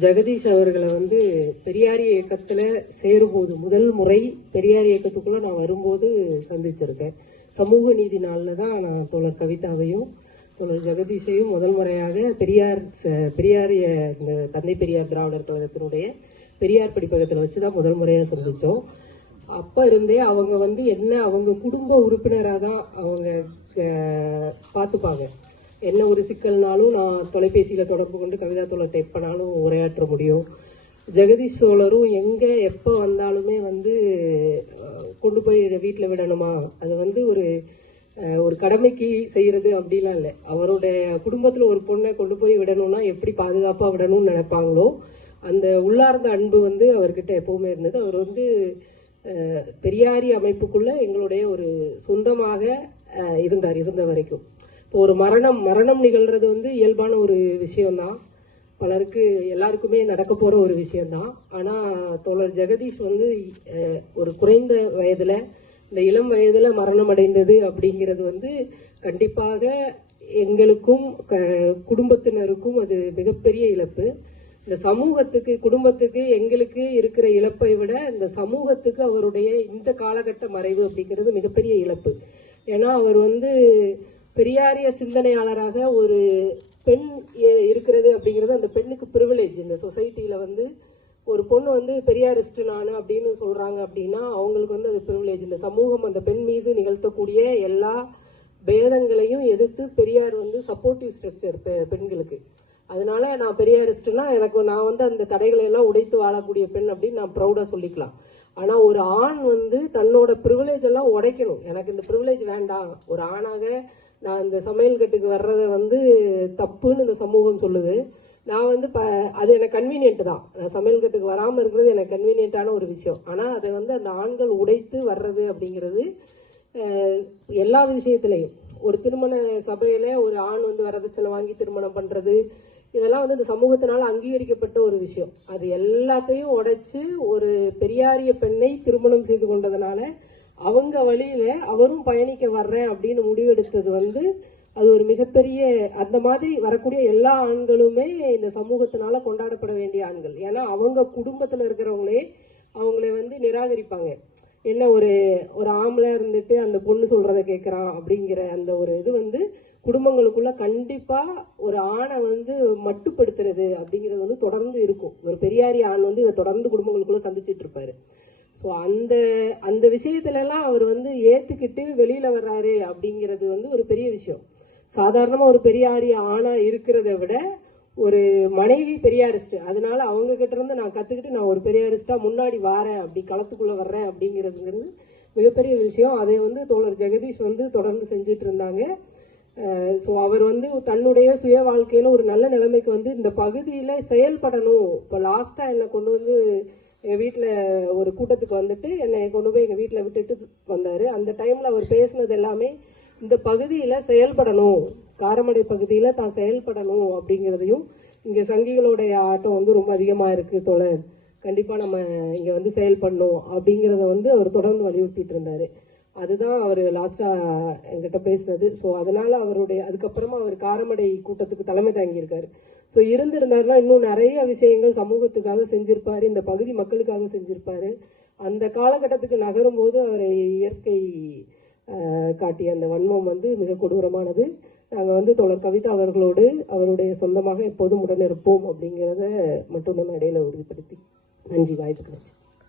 ஜெகதீஷ் அவர்களை வந்து பெரியார் இயக்கத்துல சேரும்போது முதல் முறை பெரியார் இயக்கத்துக்குள்ள நான் வரும்போது சந்திச்சிருக்கேன். சமூக நீதி நாளில் தான் நான் தோழர் கவிதாவையும் தோழர் ஜெகதீஷையும் முதல் முறையாக பெரியார் ச- பெரியார் இந்த தந்தை பெரியார் திராவிடர் கழகத்தினுடைய பெரியார் படிப்பகத்தில் வச்சு தான் முதல் முறையாக சந்திச்சோம். அப்ப இருந்தே அவங்க வந்து என்ன அவங்க குடும்ப உறுப்பினராக தான் அவங்க பார்த்துப்பாங்க. என்ன ஒரு சிக்கல்னாலும் நான் தொலைபேசியில் தொடர்பு கொண்டு கவிதா தோழர் எப்பனாலும் உரையாற்ற முடியும். ஜெகதீஷ் சோழரும் எங்கே எப்போ வந்தாலுமே வந்து கொண்டு போய் வீட்டில் விடணுமா? அது வந்து ஒரு ஒரு கடமைக்கு செய்கிறது அப்படிலாம் இல்லை. அவருடைய குடும்பத்தில் ஒரு பொண்ணை கொண்டு போய் விடணும்னா எப்படி பாதுகாப்பாக விடணும்னு நினைப்பாங்களோ அந்த உள்ளார்ந்த அன்பு வந்து அவர்கிட்ட எப்பவுமே இருந்தது. அவர் வந்து பெரியாரி அமைப்புக்குள்ள எங்களுடைய ஒரு சொந்தமாக இருந்தார் இருந்த வரைக்கும். ஒரு மரணம் மரணம் நிகழ்கிறது வந்து இயல்பான ஒரு விஷயம்தான். பலருக்கு எல்லாருக்குமே நடக்க போகிற ஒரு விஷயம்தான். ஆனால் தோழர் ஜெகதீஷ் வந்து ஒரு குறைந்த வயதில் இந்த இளம் வயதில் மரணம் அடைந்தது அப்படிங்கிறது வந்து கண்டிப்பாக எங்களுக்கும் க- குடும்பத்தினருக்கும் அது மிகப்பெரிய இழப்பு. இந்த சமூகத்துக்கு குடும்பத்துக்கு எங்களுக்கு இருக்கிற இழப்பை விட இந்த சமூகத்துக்கு அவருடைய இந்த காலகட்ட மறைவு அப்படிங்கிறது மிகப்பெரிய இழப்பு. ஏன்னா அவர் வந்து பெரியாரிய சிந்தனையாளராக ஒரு பெண் இருக்கிறது அப்படிங்கிறது அந்த பெண்ணுக்கு ப்ரிவிலேஜ் இந்த சொசைட்டியில் வந்து ஒரு பொண்ணு வந்து பெரியாரிஸ்ட் நான் அப்படின்னு சொல்கிறாங்க அப்படின்னா அவங்களுக்கு வந்து அது ப்ரிவிலேஜ் இந்த சமூகம் அந்த பெண் மீது நிகழ்த்தக்கூடிய எல்லா பேதங்களையும் எதிர்த்து பெரியார் வந்து சப்போர்ட்டிவ் ஸ்ட்ரக்சர் பெண்களுக்கு. அதனால நான் பெரியாரிஸ்ட்னா எனக்கு நான் வந்து அந்த தடைகளை எல்லாம் உடைத்து வாழக்கூடிய பெண் அப்படின்னு நான் ப்ரௌடாக சொல்லிக்கலாம். ஆனால் ஒரு ஆண் வந்து தன்னோட ப்ரிவிலேஜ் எல்லாம் உடைக்கணும். எனக்கு இந்த ப்ரிவிலேஜ் வேண்டாம். ஒரு ஆணாக நான் இந்த சமையல் கட்டுக்கு வர்றதை வந்து தப்புன்னு இந்த சமூகம் சொல்லுது. நான் வந்து ப அது எனக்கு கன்வீனியன்ட் தான். நான் சமையல் கட்டுக்கு வராமல் இருக்கிறது எனக்கு கன்வீனியன்ட்டான ஒரு விஷயம். ஆனால் அதை வந்து அந்த ஆண்கள் உடைத்து வர்றது அப்படிங்கிறது எல்லா விஷயத்துலையும். ஒரு திருமண சபையில் ஒரு ஆண் வந்து வரதட்சணை வாங்கி திருமணம் பண்ணுறது இதெல்லாம் வந்து இந்த சமூகத்தினால் அங்கீகரிக்கப்பட்ட ஒரு விஷயம். அது எல்லாத்தையும் உடைச்சு ஒரு பெரியாரிய பெண்ணை திருமணம் செய்து கொண்டதுனால அவங்க வழியில அவரும் பயணிக்க வர்றேன் அப்படின்னு முடிவெடுத்தது வந்து அது ஒரு மிகப்பெரிய அந்த மாதிரி வரக்கூடிய எல்லா ஆண்களுமே இந்த சமூகத்தினால கொண்டாடப்பட வேண்டிய ஆண்கள். ஏன்னா அவங்க குடும்பத்துல இருக்கிறவங்களே அவங்கள வந்து நிராகரிப்பாங்க. என்ன ஒரு ஒரு ஆம்பளை இருந்துட்டு அந்த பொண்ணு சொல்றதை கேட்கறான் அப்படிங்கிற அந்த ஒரு இது வந்து குடும்பங்களுக்குள்ள கண்டிப்பா ஒரு ஆணை வந்து மட்டுப்படுத்துறது அப்படிங்கிறது வந்து தொடர்ந்து இருக்கும். ஒரு பெரியாரி ஆண் வந்து இதை தொடர்ந்து குடும்பங்களுக்குள்ள சந்திச்சிட்டு இருப்பாரு. ஸோ அந்த அந்த விஷயத்துலலாம் அவர் வந்து ஏற்றுக்கிட்டு வெளியில் வர்றாரு அப்படிங்கிறது வந்து ஒரு பெரிய விஷயம். சாதாரணமாக ஒரு பெரியாரி ஆணாக இருக்கிறத விட ஒரு மனைவி பெரியாரிஸ்ட் அதனால அவங்க கிட்ட இருந்து நான் கற்றுக்கிட்டு நான் ஒரு பெரியாரிஸ்ட்டாக முன்னாடி வாரேன் அப்படி களத்துக்குள்ளே வர்றேன் அப்படிங்கிறதுங்கிறது மிகப்பெரிய விஷயம். அதை வந்து தோழர் ஜெகதீஷ் வந்து தொடர்ந்து செஞ்சுட்டு இருந்தாங்க. ஸோ அவர் வந்து தன்னுடைய சுய வாழ்க்கையில் ஒரு நல்ல நிலைமைக்கு வந்து இந்த பகுதியில் செயல்படணும். இப்போ லாஸ்ட்டாக என்னை கொண்டு வந்து எங்க வீட்டில் ஒரு கூட்டத்துக்கு வந்துட்டு என்னை கொண்டு போய் எங்க வீட்டில் விட்டுட்டு வந்தாரு. அந்த டைம்ல அவர் பேசினது எல்லாமே இந்த பகுதியில செயல்படணும் காரமடை பகுதியில தான் செயல்படணும் அப்படிங்கிறதையும் இங்க சங்கிகளுடைய ஆட்டம் வந்து ரொம்ப அதிகமா இருக்கு தோழர். கண்டிப்பா நம்ம இங்க வந்து செயல்படணும் அப்படிங்கறத வந்து அவர் தொடர்ந்து வலியுறுத்திட்டு இருந்தாரு. அதுதான் அவர் லாஸ்டா எங்கிட்ட பேசினது. ஸோ அதனால அவருடைய அதுக்கப்புறமா அவர் காரமடை கூட்டத்துக்கு தலைமை தாங்கியிருக்காரு. ஸோ இருந்திருந்தாருன்னா இன்னும் நிறைய விஷயங்கள் சமூகத்துக்காக செஞ்சிருப்பாரு இந்த பகுதி மக்களுக்காக செஞ்சிருப்பாரு. அந்த காலகட்டத்துக்கு நகரும் போது அவரை இயற்கை காட்டிய அந்த வன்மம் வந்து மிக கொடூரமானது. நாங்கள் வந்து தொடர் கவிதா அவர்களோடு அவருடைய சொந்தமாக எப்போதும் உடன் இருப்போம் அப்படிங்கிறத மட்டும் இந்த மேடையில் உறுதிப்படுத்தி. நன்றி வாய்ப்பு கிடைச்சி.